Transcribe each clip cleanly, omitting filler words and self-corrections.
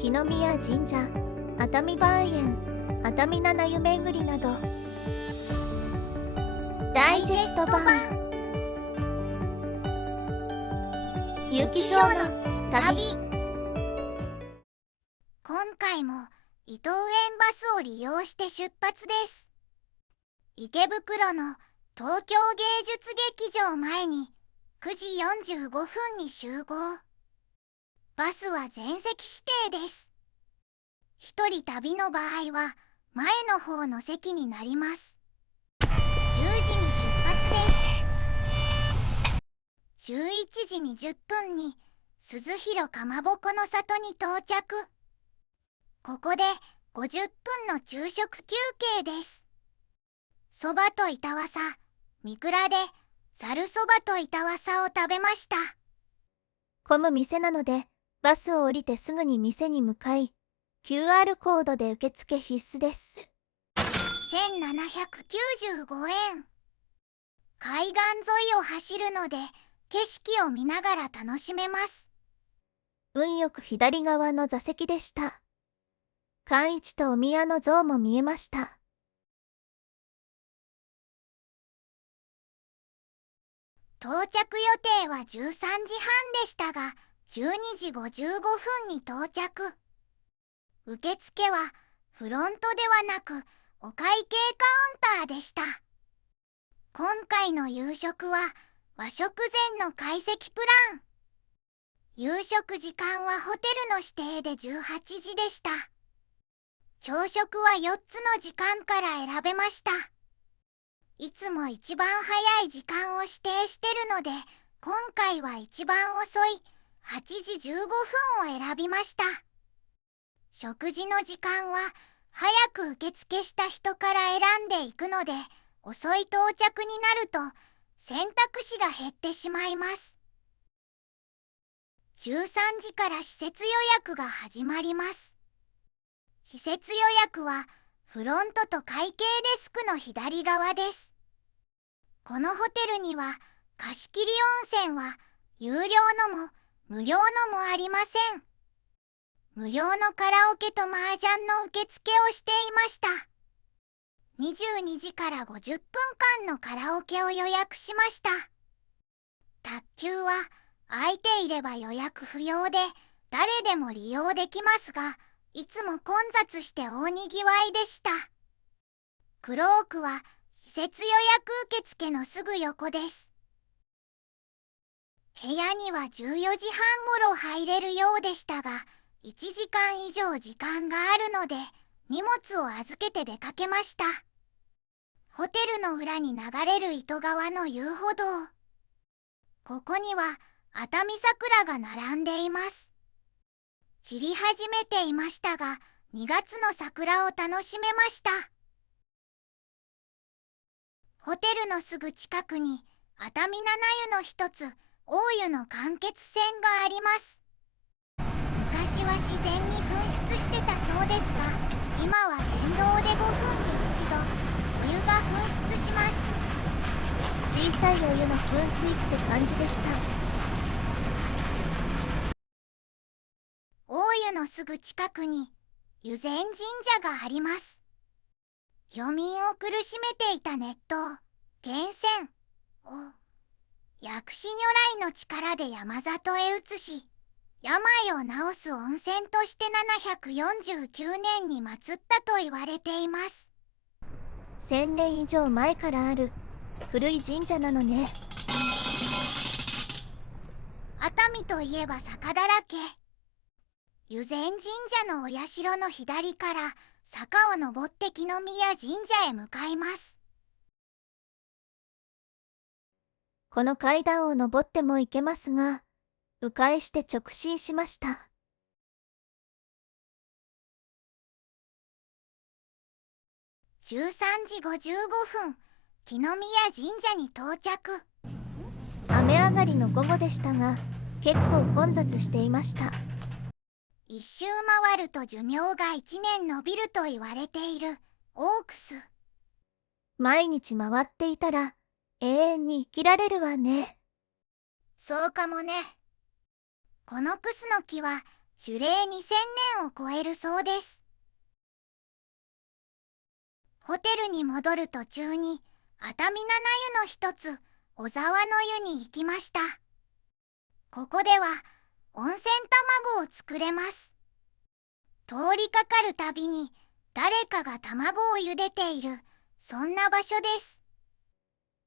木の宮神社、熱海梅園、熱海七湯巡りなどダイジェスト版ゆきひょうの旅。今回も伊東園バスを利用して出発です。池袋の東京芸術劇場前に9時45分に集合。バスは全席指定です。一人旅の場合は前の方の席になります。10時に出発です。11時20分に鈴廣かまぼこの里に到着。ここで50分の昼食休憩です。そばと板わさ、三倉でざるそばと板わさを食べました。混む店なのでバスを降りてすぐに店に向かい、QR コードで受付必須です。1795円。海岸沿いを走るので景色を見ながら楽しめます。運よく左側の座席でした。寛一とお宮の像も見えました。到着予定は13時半でしたが、12時55分に到着。受付はフロントではなくお会計カウンターでした。今回の夕食は和食前の懐石プラン。夕食時間はホテルの指定で18時でした。朝食は4つの時間から選べました。いつも一番早い時間を指定してるので、今回は一番遅い8時15分を選びました。食事の時間は早く受付した人から選んでいくので、遅い到着になると選択肢が減ってしまいます。13時から施設予約が始まります。施設予約はフロントと会計デスクの左側です。このホテルには貸切温泉は有料のも無料のもありません。無料のカラオケと麻雀の受付をしていました。22時から50分間のカラオケを予約しました。卓球は空いていれば予約不要で誰でも利用できますが、いつも混雑して大にぎわいでした。クロークは施設予約受付のすぐ横です。部屋には14時半ごろ入れるようでしたが、1時間以上時間があるので荷物を預けて出かけました。ホテルの裏に流れる糸川の遊歩道。ここには熱海桜が並んでいます。散り始めていましたが、2月の桜を楽しめました。ホテルのすぐ近くに熱海七湯の一つ、大湯の間欠泉があります。昔は自然に噴出してたそうですが、今は電動で5分に一度お湯が噴出します。小さいお湯の噴水って感じでした。大湯のすぐ近くに湯前神社があります。漁民を苦しめていた熱湯、源泉を薬師如来の力で山里へ移し、病を治す温泉として749年に祀ったと言われています。1000年以上前からある古い神社なのね。熱海といえば坂だらけ。湯前神社のお社の左から坂を登って木の宮神社へ向かいます。この階段を登っても行けますが、迂回して直進しました。13時55分、木の宮神社に到着。雨上がりの午後でしたが、結構混雑していました。一周回ると寿命が1年延びると言われているオークス。毎日回っていたら永遠に生きられるわね。そうかもね。このクスの木は樹齢2000年を超えるそうです。ホテルに戻る途中に熱海七湯の一つ、小沢の湯に行きました。ここでは温泉卵を作れます。通りかかるたびに誰かが卵を茹でている、そんな場所です。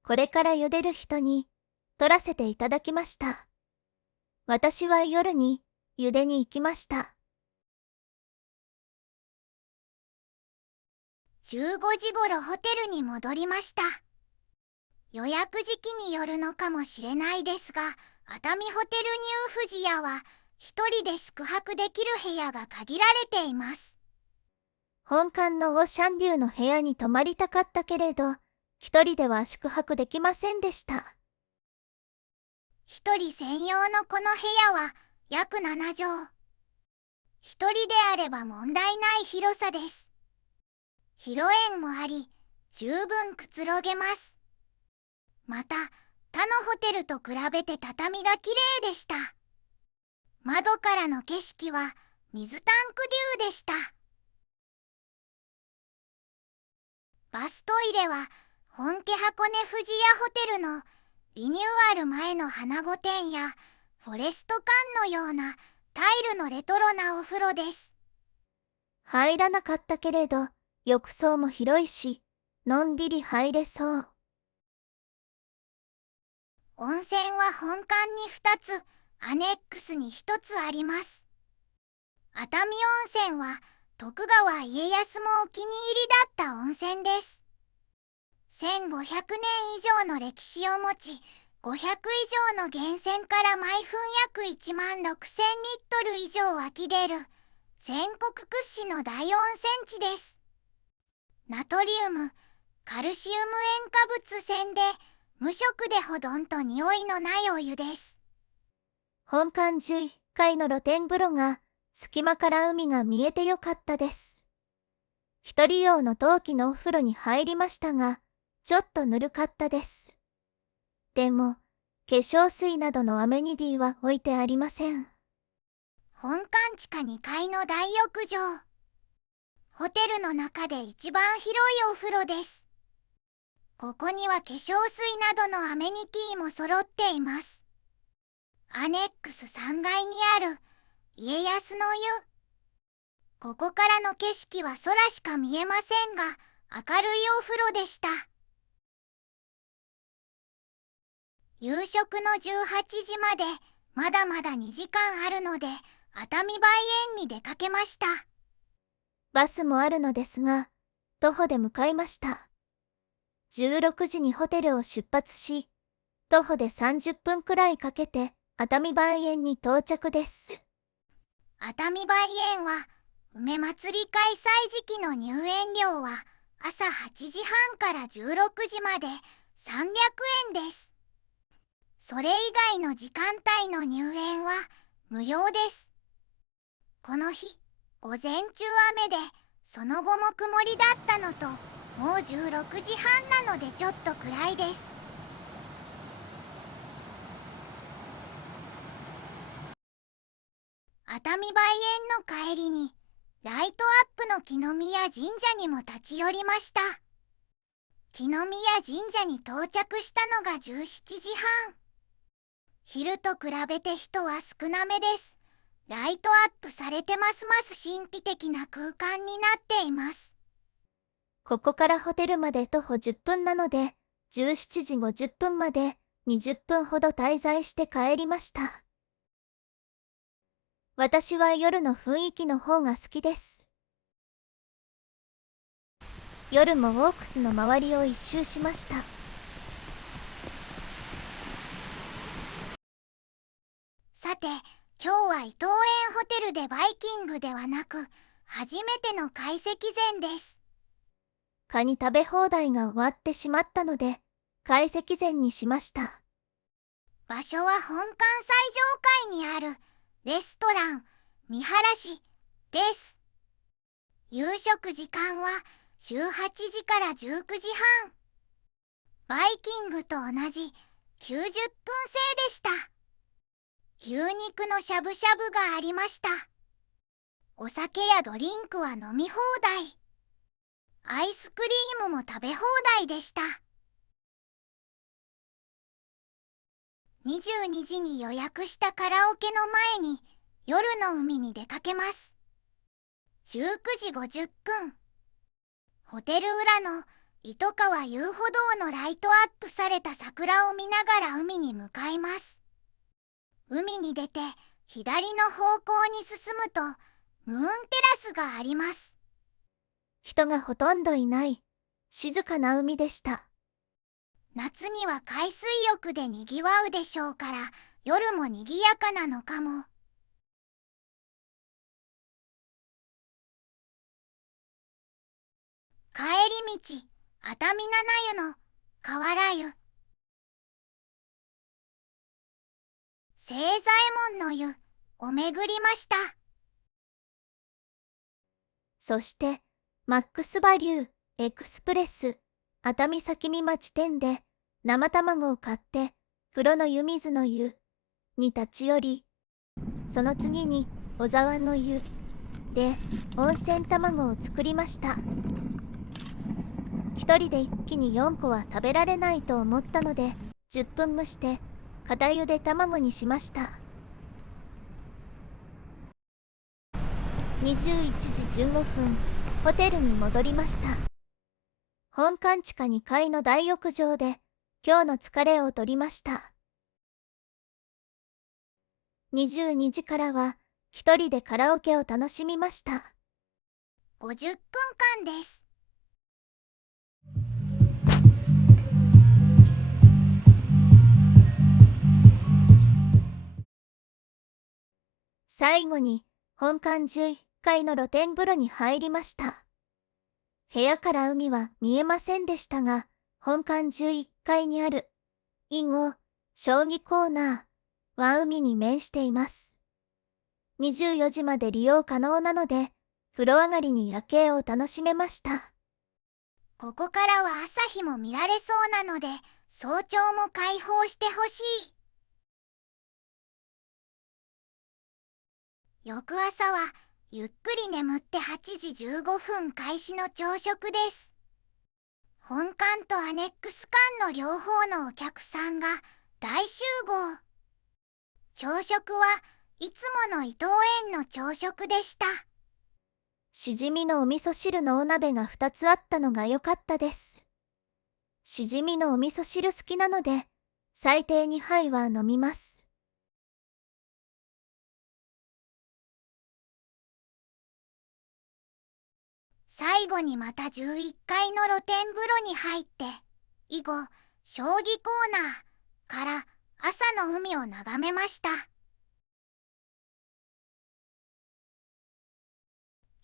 これから茹でる人に取らせていただきました。私は夜に茹でに行きました。15時ごろホテルに戻りました。予約時期によるのかもしれないですが、熱海ホテルニュー富士屋は一人で宿泊できる部屋が限られています。本館のオーシャンビューの部屋に泊まりたかったけれど、一人では宿泊できませんでした。一人専用のこの部屋は約7畳。一人であれば問題ない広さです。広縁もあり、十分くつろげます。また、他のホテルと比べて畳がきれいでした。窓からの景色は水タンクビューでした。バストイレは本家箱根富士屋ホテルのリニューアル前の花御殿やフォレスト館のようなタイルのレトロなお風呂です。入らなかったけれど、浴槽も広いし、のんびり入れそう。温泉は本館に2つ、アネックスに1つあります。熱海温泉は徳川家康もお気に入りだった温泉です。1500年以上の歴史を持ち、500以上の源泉から毎分約1万6000リットル以上湧き出る全国屈指の大温泉地です。ナトリウム、カルシウム塩化物泉で無色でほどんと匂いのないお湯です。本館11階の露天風呂が隙間から海が見えてよかったです。一人用の陶器のお風呂に入りましたが、ちょっとぬるかったです。でも、化粧水などのアメニティは置いてありません。本館地下2階の大浴場。ホテルの中で一番広いお風呂です。ここには化粧水などのアメニティも揃っています。アネックス3階にある家康の湯。ここからの景色は空しか見えませんが、明るいお風呂でした。夕食の18時までまだまだ2時間あるので、熱海梅園に出かけました。バスもあるのですが、徒歩で向かいました。16時にホテルを出発し、徒歩で30分くらいかけて熱海梅園に到着です。熱海梅園は梅祭り開催時期の入園料は朝8時半から16時まで300円です。それ以外の時間帯の入園は無料です。この日、午前中雨で、その後も曇りだったのと、もう16時半なのでちょっと暗いです。熱海梅園の帰りにライトアップの木の宮神社にも立ち寄りました。木の宮神社に到着したのが17時半。昼と比べて人は少なめです。ライトアップされてますます神秘的な空間になっています。ここからホテルまで徒歩10分なので、17時50分まで20分ほど滞在して帰りました。私は夜の雰囲気の方が好きです。夜もウォークスの周りを一周しました。さて、今日は伊藤園ホテルでバイキングではなく、初めての懐石膳です。カニ食べ放題が終わってしまったので、懐石膳にしました。場所は本館最上階にあるレストラン見晴らしです。夕食時間は18時から19時半。バイキングと同じ90分制でした。牛肉のしゃぶしゃぶがありました。お酒やドリンクは飲み放題。アイスクリームも食べ放題でした。22時に予約したカラオケの前に夜の海に出かけます。19時50分、ホテル裏の糸川遊歩道のライトアップされた桜を見ながら海に向かいます。海に出て左の方向に進むとムーンテラスがあります。人がほとんどいない静かな海でした。夏には海水浴でにぎわうでしょうから、夜もにぎやかなのかも。帰り道、熱海七湯の河原湯、清左衛門の湯を巡りました。そしてマックスバリューエクスプレス熱海咲見町店で生卵を買って黒の湯水の湯に立ち寄り、その次に小沢の湯で温泉卵を作りました。一人で一気に4個は食べられないと思ったので10分蒸して固ゆで卵にしました。21時15分、ホテルに戻りました。本館地下2階の大浴場で今日の疲れを取りました。22時からは一人でカラオケを楽しみました。50分間です。最後に本館11階の露天風呂に入りました。部屋から海は見えませんでしたが、本館11階にある囲碁将棋コーナーは海に面しています。24時まで利用可能なので、風呂上がりに夜景を楽しめました。ここからは朝日も見られそうなので、早朝も開放してほしい。翌朝はゆっくり眠って8時15分開始の朝食です。本館とアネックス館の両方のお客さんが大集合。朝食はいつもの伊藤園の朝食でした。しじみのお味噌汁のお鍋が2つあったのが良かったです。しじみのお味噌汁好きなので、最低2杯は飲みます。最後にまた11階の露天風呂に入って、以後将棋コーナーから朝の海を眺めました。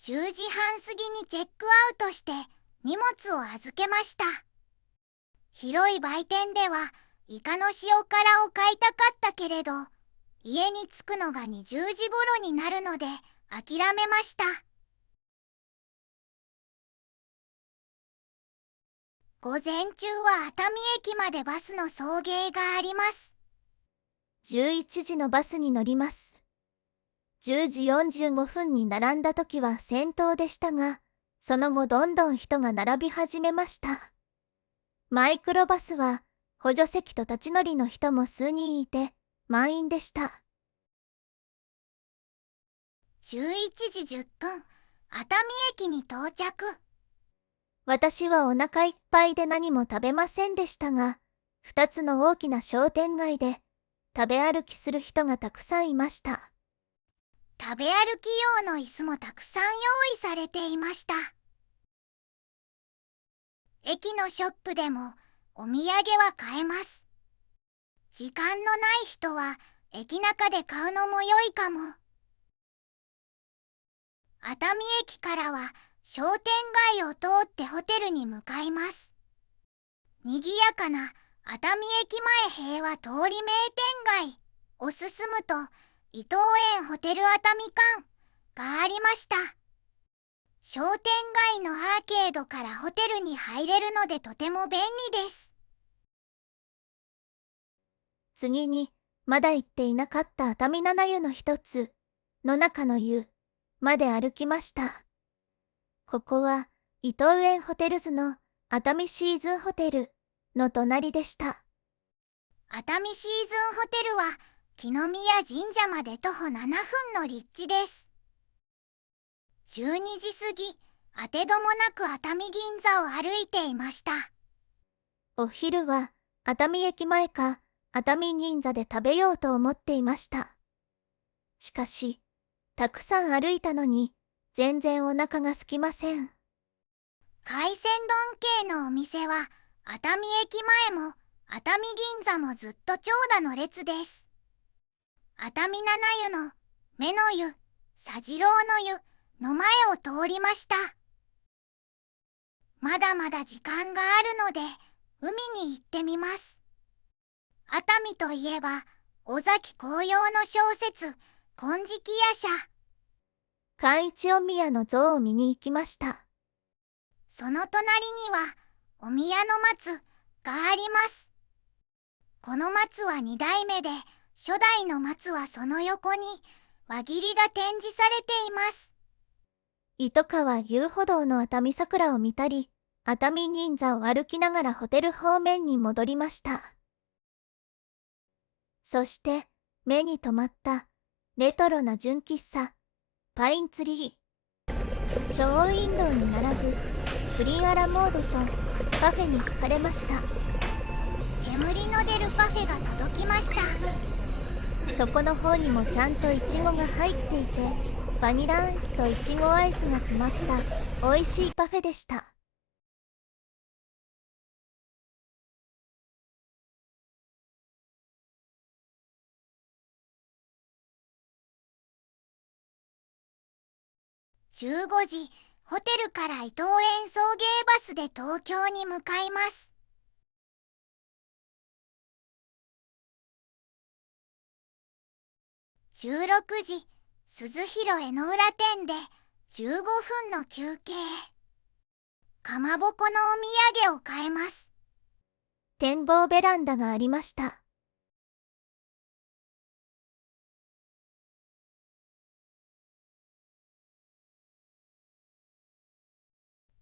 10時半過ぎにチェックアウトして荷物を預けました。広い売店ではイカの塩辛を買いたかったけれど、家に着くのが20時頃になるので諦めました。午前中は熱海駅までバスの送迎があります。11時のバスに乗ります。10時45分に並んだ時は先頭でしたが、その後どんどん人が並び始めました。マイクロバスは補助席と立ち乗りの人も数人いて満員でした。11時10分、熱海駅に到着。私はお腹いっぱいで何も食べませんでしたが、2つの大きな商店街で食べ歩きする人がたくさんいました。食べ歩き用の椅子もたくさん用意されていました。駅のショップでもお土産は買えます。時間のない人は駅中で買うのも良いかも。熱海駅からは商店街を通ってホテルに向かいます。にぎやかな熱海駅前平和通り名店街を進むと伊藤園ホテル熱海館がありました。商店街のアーケードからホテルに入れるのでとても便利です。次にまだ行っていなかった熱海七湯の一つの中の湯まで歩きました。ここは伊東園ホテルズの熱海シーズンホテルの隣でした。熱海シーズンホテルは木の宮神社まで徒歩7分の立地です。12時過ぎ、あてどもなく熱海銀座を歩いていました。お昼は熱海駅前か熱海銀座で食べようと思っていました。しかし、たくさん歩いたのに全然お腹が空きません。海鮮丼系のお店は熱海駅前も熱海銀座もずっと長蛇の列です。熱海七湯の目の湯、佐次郎の湯の前を通りました。まだまだ時間があるので海に行ってみます。熱海といえば尾崎紅葉の小説「金色夜叉」。寛一お宮の像を見に行きました。その隣にはお宮の松があります。この松は2代目で、初代の松はその横に輪切りが展示されています。糸川遊歩道の熱海桜を見たり、熱海銀座を歩きながらホテル方面に戻りました。そして目に留まったレトロな純喫茶パインツリー。ショーウィンドウに並ぶプリンアラモードとパフェに惹かれました。煙の出るパフェが届きました。そこの方にもちゃんとイチゴが入っていて、バニラアイスとイチゴアイスが詰まった美味しいパフェでした。15時、ホテルから伊東園送迎バスで東京に向かいます。16時、鈴広江ノ浦店で15分の休憩。かまぼこのお土産を買えます。展望ベランダがありました。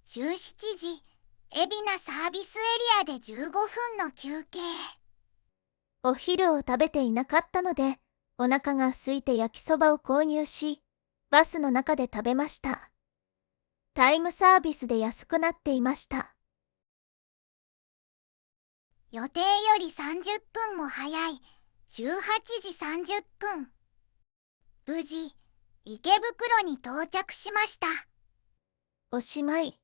17時、海老名サービスエリアで15分の休憩。お昼を食べていなかったので、お腹が空いて焼きそばを購入し、バスの中で食べました。タイムサービスで安くなっていました。予定より30分も早い18時30分。無事、池袋に到着しました。おしまい。